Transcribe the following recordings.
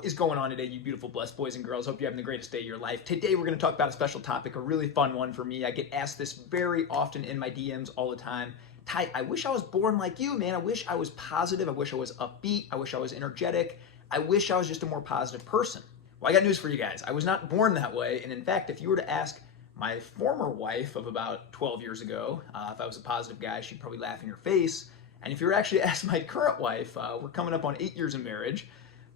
What is going on today, you beautiful, blessed boys and girls? Hope you're having the greatest day of your life. Today, we're going to talk about a special topic, a really fun one for me. I get asked this very often in my DMs all the time. Ty, I wish I was born like you, man. I wish I was positive. I wish I was upbeat. I wish I was energetic. I wish I was just a more positive person. Well, I got news for you guys. I was not born that way. And in fact, if you were to ask my former wife of about 12 years ago, if I was a positive guy, she'd probably laugh in your face. And if you were actually to ask my current wife, we're coming up on 8 years of marriage,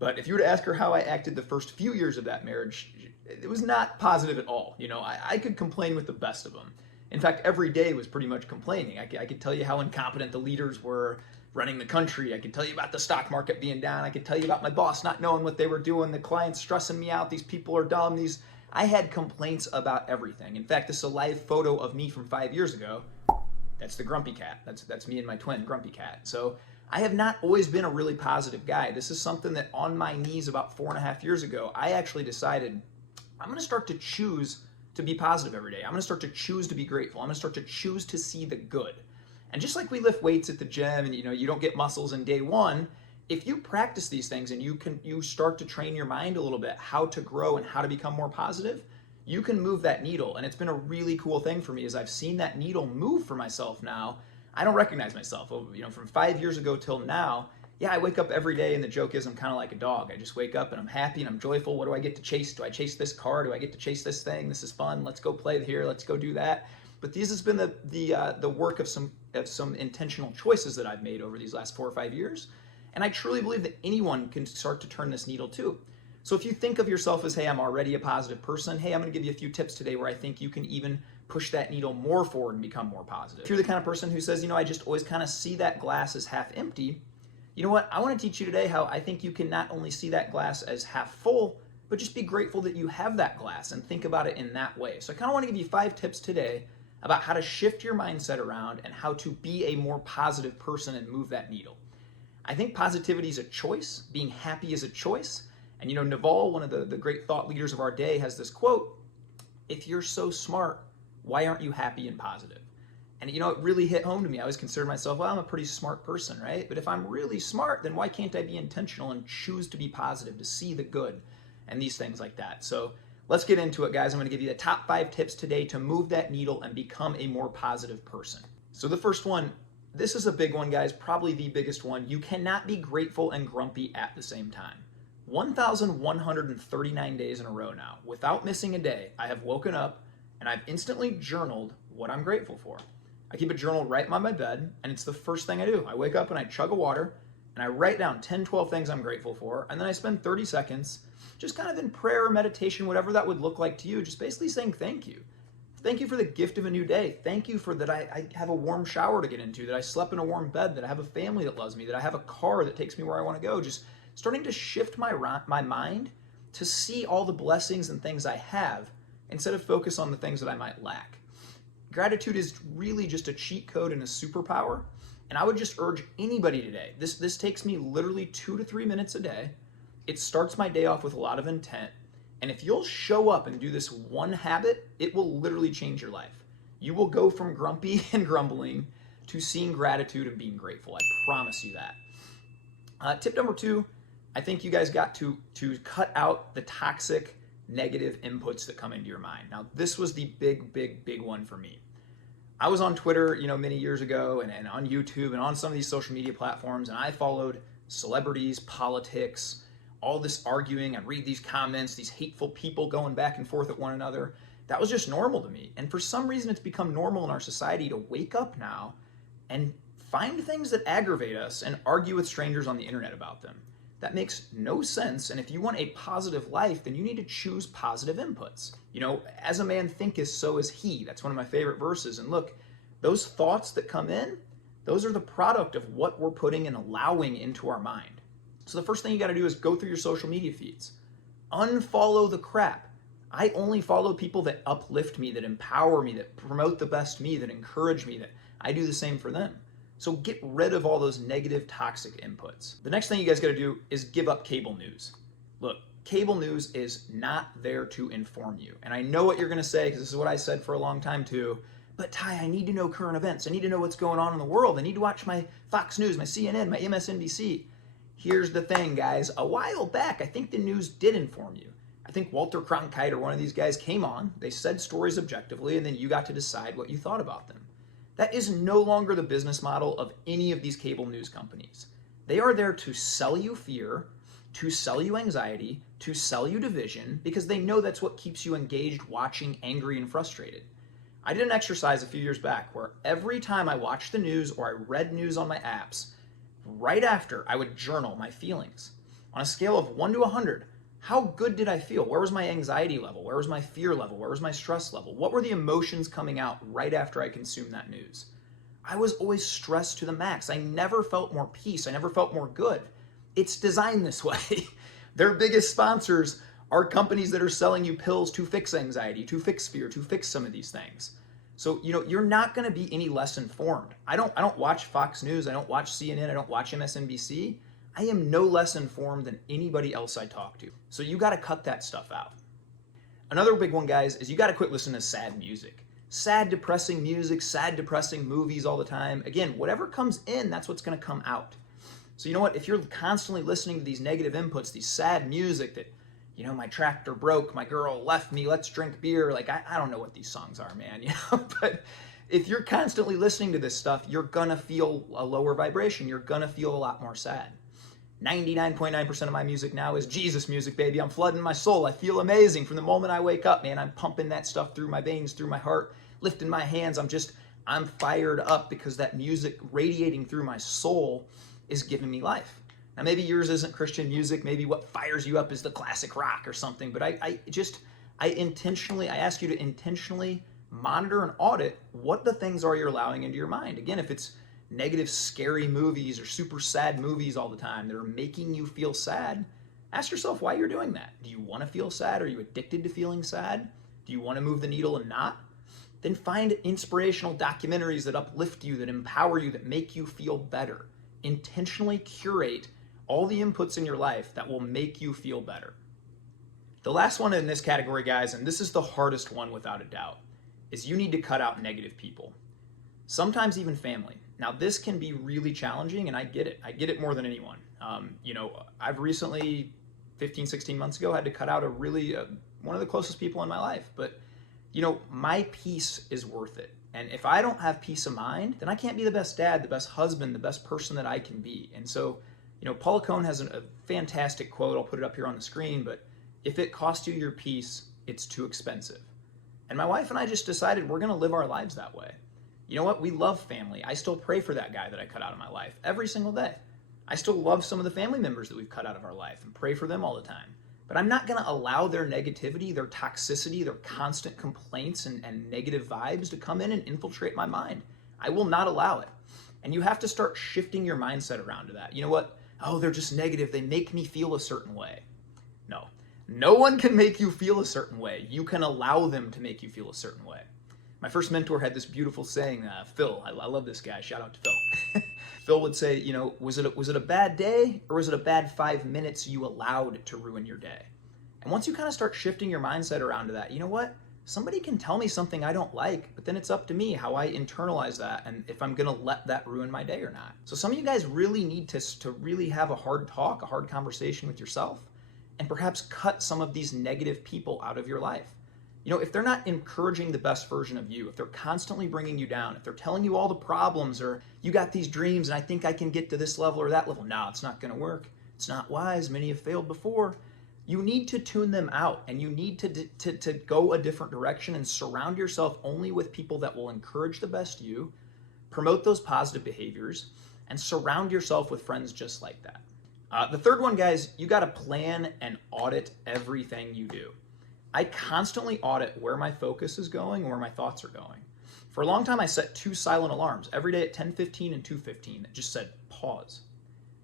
but if you were to ask her how I acted the first few years of that marriage, it was not positive at all. You know, I could complain with the best of them. In fact, every day was pretty much complaining. I could tell you how incompetent the leaders were running the country. I could tell you about the stock market being down. I could tell you about my boss not knowing what they were doing, the clients stressing me out, these people are dumb. I had complaints about everything. In fact, this is a live photo of me from 5 years ago. That's the grumpy cat. That's me and my twin, Grumpy Cat. So I have not always been a really positive guy. This is something that on my knees about 4.5 years ago, I actually decided I'm going to start to choose to be positive every day. I'm going to start to choose to be grateful. I'm going to start to choose to see the good. And just like we lift weights at the gym and you don't get muscles in day one, if you practice these things and you start to train your mind a little bit how to grow and how to become more positive, you can move that needle. And it's been a really cool thing for me as I've seen that needle move for myself now. I don't recognize myself. From 5 years ago till now, yeah, I wake up every day and the joke is I'm kind of like a dog. I just wake up and I'm happy and I'm joyful. What do I get to chase? Do I chase this car? Do I get to chase this thing? This is fun. Let's go play here. Let's go do that. But this has been the work of some intentional choices that I've made over these last 4 or 5 years. And I truly believe that anyone can start to turn this needle too. So if you think of yourself as, hey, I'm already a positive person, hey, I'm going to give you a few tips today where I think you can even push that needle more forward and become more positive. If you're the kind of person who says, I just always kind of see that glass as half empty, you know what? I want to teach you today how I think you can not only see that glass as half full, but just be grateful that you have that glass and think about it in that way. So I kind of want to give you 5 tips today about how to shift your mindset around and how to be a more positive person and move that needle. I think positivity is a choice. Being happy is a choice. And Naval, one of the great thought leaders of our day, has this quote, if you're so smart, why aren't you happy and positive? And it really hit home to me. I always considered myself, well, I'm a pretty smart person, right? But if I'm really smart, then why can't I be intentional and choose to be positive, to see the good and these things like that? So let's get into it, guys. I'm going to give you the top 5 tips today to move that needle and become a more positive person. So the first one, this is a big one, guys, probably the biggest one. You cannot be grateful and grumpy at the same time. 1,139 days in a row now, without missing a day, I have woken up and I've instantly journaled what I'm grateful for. I keep a journal right by my bed, and it's the first thing I do. I wake up and I chug a water, and I write down 10, 12 things I'm grateful for, and then I spend 30 seconds just kind of in prayer or meditation, whatever that would look like to you, just basically saying thank you. Thank you for the gift of a new day. Thank you for that I have a warm shower to get into, that I slept in a warm bed, that I have a family that loves me, that I have a car that takes me where I want to go. Just starting to shift my mind to see all the blessings and things I have instead of focus on the things that I might lack. Gratitude is really just a cheat code and a superpower. And I would just urge anybody today, this takes me literally 2 to 3 minutes a day. It starts my day off with a lot of intent. And if you'll show up and do this one habit, it will literally change your life. You will go from grumpy and grumbling to seeing gratitude and being grateful. I promise you that. Tip number 2, I think you guys got to cut out the toxic, negative inputs that come into your mind. Now, this was the big one for me. I was on Twitter, many years ago and on YouTube and on some of these social media platforms, and I followed celebrities, politics, all this arguing. I'd read these comments, these hateful people going back and forth at one another. That was just normal to me. And for some reason, it's become normal in our society to wake up now and find things that aggravate us and argue with strangers on the internet about them. That makes no sense. And if you want a positive life, then you need to choose positive inputs. As a man thinketh, so is he. That's one of my favorite verses. And look, those thoughts that come in, those are the product of what we're putting and allowing into our mind. So the first thing you got to do is go through your social media feeds. Unfollow the crap. I only follow people that uplift me, that empower me, that promote the best me, that encourage me, that I do the same for them. So get rid of all those negative, toxic inputs. The next thing you guys got to do is give up cable news. Look, cable news is not there to inform you. And I know what you're going to say, because this is what I said for a long time too. But Ty, I need to know current events. I need to know what's going on in the world. I need to watch my Fox News, my CNN, my MSNBC. Here's the thing, guys. A while back, I think the news did inform you. I think Walter Cronkite or one of these guys came on, they said stories objectively, and then you got to decide what you thought about them. That is no longer the business model of any of these cable news companies. They are there to sell you fear, to sell you anxiety, to sell you division, because they know that's what keeps you engaged, watching, angry, and frustrated. I did an exercise a few years back where every time I watched the news or I read news on my apps, right after I would journal my feelings. On a scale of 1 to 100, how good did I feel? Where was my anxiety level? Where was my fear level? Where was my stress level? What were the emotions coming out right after I consumed that news? I was always stressed to the max. I never felt more peace. I never felt more good. It's designed this way. Their biggest sponsors are companies that are selling you pills to fix anxiety, to fix fear, to fix some of these things. So, you're not going to be any less informed. I don't watch Fox News. I don't watch CNN. I don't watch MSNBC. I am no less informed than anybody else I talk to. So you got to cut that stuff out. Another big one, guys, is you got to quit listening to sad music. Sad, depressing music, sad, depressing movies all the time. Again, whatever comes in, that's what's going to come out. So you know what? If you're constantly listening to these negative inputs, these sad music that, my tractor broke, my girl left me, let's drink beer. Like, I don't know what these songs are, man, but if you're constantly listening to this stuff, you're going to feel a lower vibration. You're going to feel a lot more sad. 99.9% of my music now is Jesus music, baby. I'm flooding my soul. I feel amazing from the moment I wake up, man. I'm pumping that stuff through my veins, through my heart, lifting my hands. I'm fired up because that music radiating through my soul is giving me life. Now, maybe yours isn't Christian music. Maybe what fires you up is the classic rock or something. But I ask you to intentionally monitor and audit what the things are you're allowing into your mind. Again, if it's negative, scary movies or super sad movies all the time that are making you feel sad, ask yourself why you're doing that. Do you want to feel sad? Are you addicted to feeling sad? Do you want to move the needle and not? Then find inspirational documentaries that uplift you, that empower you, that make you feel better. Intentionally curate all the inputs in your life that will make you feel better. The last one in this category, guys, and this is the hardest one without a doubt, is you need to cut out negative people. Sometimes even family. Now, this can be really challenging, and I get it. I get it more than anyone. I've recently, 15, 16 months ago, had to cut out one of the closest people in my life. But, my peace is worth it. And if I don't have peace of mind, then I can't be the best dad, the best husband, the best person that I can be. And so, Paula Cohn has a fantastic quote. I'll put it up here on the screen. But if it costs you your peace, it's too expensive. And my wife and I just decided we're going to live our lives that way. You know what? We love family. I still pray for that guy that I cut out of my life every single day. I still love some of the family members that we've cut out of our life and pray for them all the time. But I'm not going to allow their negativity, their toxicity, their constant complaints and negative vibes to come in and infiltrate my mind. I will not allow it. And you have to start shifting your mindset around to that. You know what? Oh, they're just negative. They make me feel a certain way. No one can make you feel a certain way. You can allow them to make you feel a certain way. My first mentor had this beautiful saying, Phil, I love this guy, shout out to Phil. Phil would say, was it a bad day or was it a bad 5 minutes you allowed to ruin your day? And once you kind of start shifting your mindset around to that, you know what? Somebody can tell me something I don't like, but then it's up to me how I internalize that and if I'm going to let that ruin my day or not. So some of you guys really need to really have a hard talk, a hard conversation with yourself, and perhaps cut some of these negative people out of your life. If they're not encouraging the best version of you, if they're constantly bringing you down, if they're telling you all the problems or you got these dreams and I think I can get to this level or that level, no, it's not going to work. It's not wise. Many have failed before. You need to tune them out and you need to go a different direction and surround yourself only with people that will encourage the best you, promote those positive behaviors, and surround yourself with friends just like that. The third one, guys, you got to plan and audit everything you do. I constantly audit where my focus is going and where my thoughts are going. For a long time, I set 2 silent alarms every day at 10:15 and 2:15 that just said pause.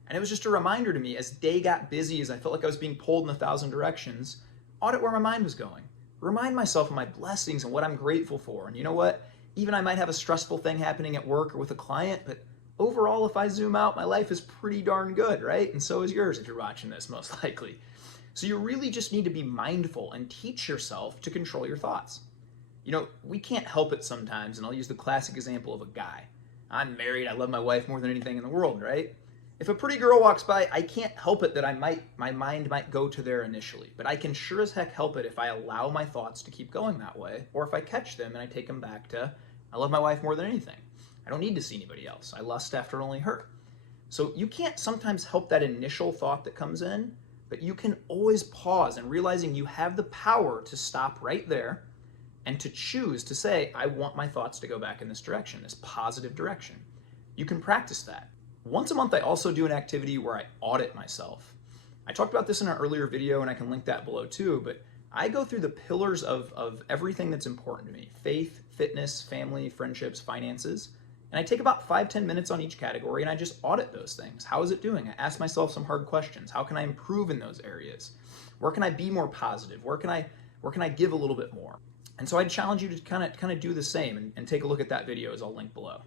And it was just a reminder to me as day got busy, as I felt like I was being pulled in 1,000 directions, audit where my mind was going. Remind myself of my blessings and what I'm grateful for. And you know what? Even I might have a stressful thing happening at work or with a client, but overall, if I zoom out, my life is pretty darn good, right? And so is yours if you're watching this, most likely. So you really just need to be mindful and teach yourself to control your thoughts. We can't help it sometimes, and I'll use the classic example of a guy. I'm married, I love my wife more than anything in the world, right? If a pretty girl walks by, I can't help it that my mind might go to there initially, but I can sure as heck help it if I allow my thoughts to keep going that way, or if I catch them and I take them back to, I love my wife more than anything. I don't need to see anybody else. I lust after only her. So you can't sometimes help that initial thought that comes in, but you can always pause and realizing you have the power to stop right there and to choose to say, I want my thoughts to go back in this direction, this positive direction. You can practice that. Once a month, I also do an activity where I audit myself. I talked about this in an earlier video, and I can link that below too, but I go through the pillars of everything that's important to me: faith, fitness, family, friendships, finances. And I take about 5-10 minutes on each category, and I just audit those things. How is it doing? I ask myself some hard questions. How can I improve in those areas? Where can I be more positive? Where can I give a little bit more? And so I'd challenge you to kind of do the same and take a look at that video, as I'll link below.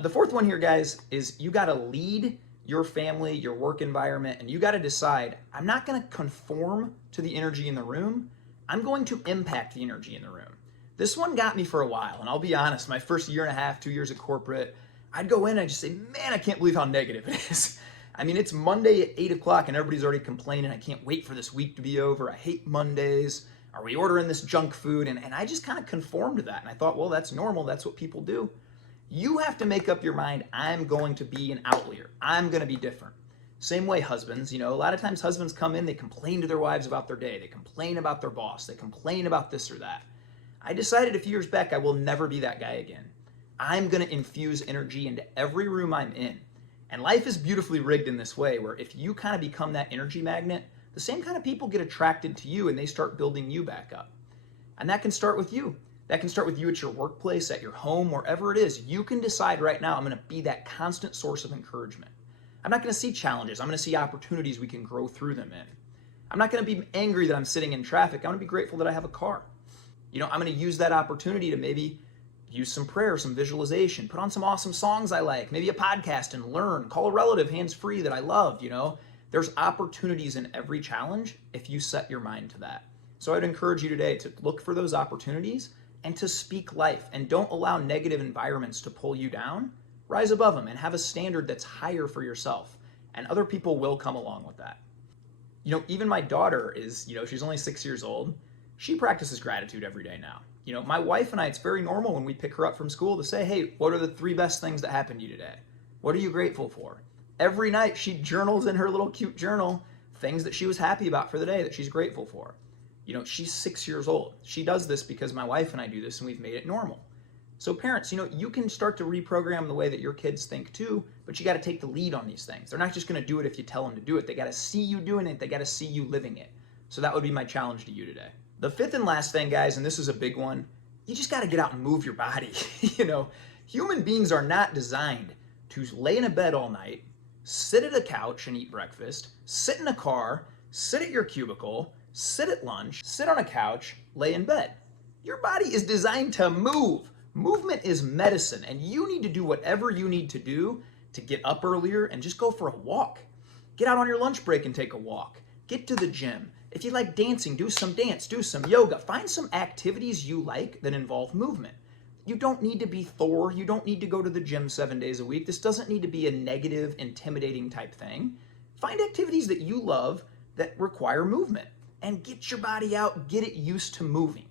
The fourth one here, guys, is you got to lead your family, your work environment, and you got to decide, I'm not going to conform to the energy in the room. I'm going to impact the energy in the room. This one got me for a while, and I'll be honest, my first year and a half, 2 years at corporate, I'd go in and I'd just say, man, I can't believe how negative it is. I mean, it's Monday at 8 o'clock and everybody's already complaining. I can't wait for this week to be over. I hate Mondays. Are we ordering this junk food? And I just kind of conformed to that. And I thought, well, that's normal. That's what people do. You have to make up your mind, I'm going to be an outlier. I'm going to be different. Same way husbands, a lot of times husbands come in, they complain to their wives about their day. They complain about their boss. They complain about this or that. I decided a few years back I will never be that guy again. I'm going to infuse energy into every room I'm in. And life is beautifully rigged in this way, where if you kind of become that energy magnet, the same kind of people get attracted to you and they start building you back up. And that can start with you. That can start with you at your workplace, at your home, wherever it is. You can decide right now, I'm going to be that constant source of encouragement. I'm not going to see challenges. I'm going to see opportunities we can grow through them in. I'm not going to be angry that I'm sitting in traffic. I'm going to be grateful that I have a car. I'm going to use that opportunity to maybe use some prayer, some visualization, put on some awesome songs I like, maybe a podcast and learn, call a relative hands-free that I love, There's opportunities in every challenge if you set your mind to that. So I'd encourage you today to look for those opportunities and to speak life, and don't allow negative environments to pull you down. Rise above them and have a standard that's higher for yourself, and other people will come along with that. Even my daughter is, she's only 6 years old. She practices gratitude every day now. My wife and I, it's very normal when we pick her up from school to say, hey, what are the 3 best things that happened to you today? What are you grateful for? Every night she journals in her little cute journal things that she was happy about for the day that she's grateful for. She's 6 years old. She does this because my wife and I do this, and we've made it normal. So parents, you can start to reprogram the way that your kids think too, but you got to take the lead on these things. They're not just going to do it if you tell them to do it. They got to see you doing it. They got to see you living it. So that would be my challenge to you today. The fifth and last thing, guys, and this is a big one, you just got to get out and move your body. Human beings are not designed to lay in a bed all night, sit at a couch and eat breakfast, sit in a car, sit at your cubicle, sit at lunch, sit on a couch, lay in bed. Your body is designed to move. Movement is medicine, and you need to do whatever you need to do to get up earlier and just go for a walk. Get out on your lunch break and take a walk. Get to the gym. If you like dancing, do some dance, do some yoga. Find some activities you like that involve movement. You don't need to be Thor. You don't need to go to the gym 7 days a week. This doesn't need to be a negative, intimidating type thing. Find activities that you love that require movement. And get your body out, get it used to moving.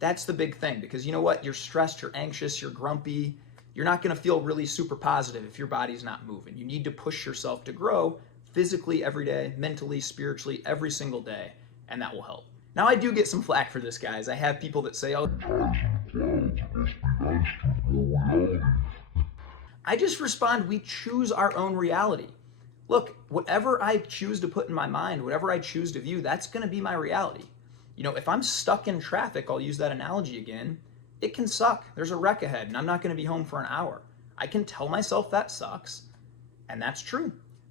That's the big thing, because you know what? You're stressed, you're anxious, you're grumpy. You're not going to feel really super positive if your body's not moving. You need to push yourself to grow physically every day, mentally, spiritually, every single day, and that will help. Now, I do get some flack for this, guys. I have people that say, oh, I just respond, we choose our own reality. Look, whatever I choose to put in my mind, whatever I choose to view, that's going to be my reality. If I'm stuck in traffic, I'll use that analogy again, it can suck. There's a wreck ahead, and I'm not going to be home for an hour. I can tell myself that sucks, and that's true.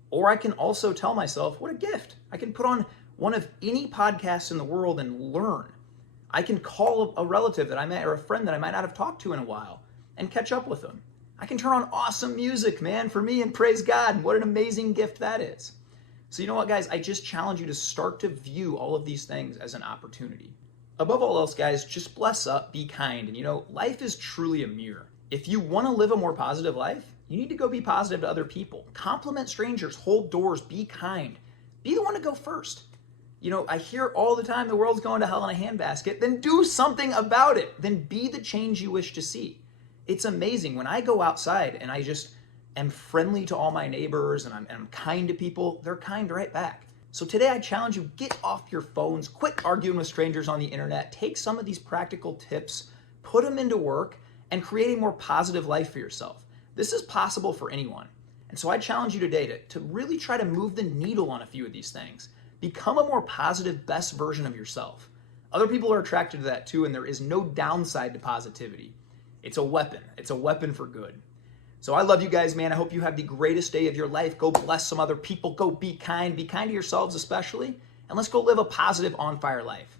Or I can also tell myself, what a gift. I can put on one of any podcasts in the world and learn. I can call a relative that I met or a friend that I might not have talked to in a while and catch up with them. I can turn on awesome music, man, for me, and praise God. And what an amazing gift that is. So you know what, guys? I just challenge you to start to view all of these things as an opportunity. Above all else, guys, just bless up, be kind. And life is truly a mirror. If you want to live a more positive life, you need to go be positive to other people. Compliment strangers, hold doors, be kind. Be the one to go first. I hear all the time the world's going to hell in a handbasket. Then do something about it. Then be the change you wish to see. It's amazing. When I go outside and I just am friendly to all my neighbors and I'm kind to people, they're kind right back. So today I challenge you, get off your phones, quit arguing with strangers on the internet, take some of these practical tips, put them into work, and create a more positive life for yourself. This is possible for anyone. And so I challenge you today to really try to move the needle on a few of these things. Become a more positive, best version of yourself. Other people are attracted to that too, and there is no downside to positivity. It's a weapon. It's a weapon for good. So I love you guys, man. I hope you have the greatest day of your life. Go bless some other people. Go be kind. Be kind to yourselves especially. And let's go live a positive, on-fire life.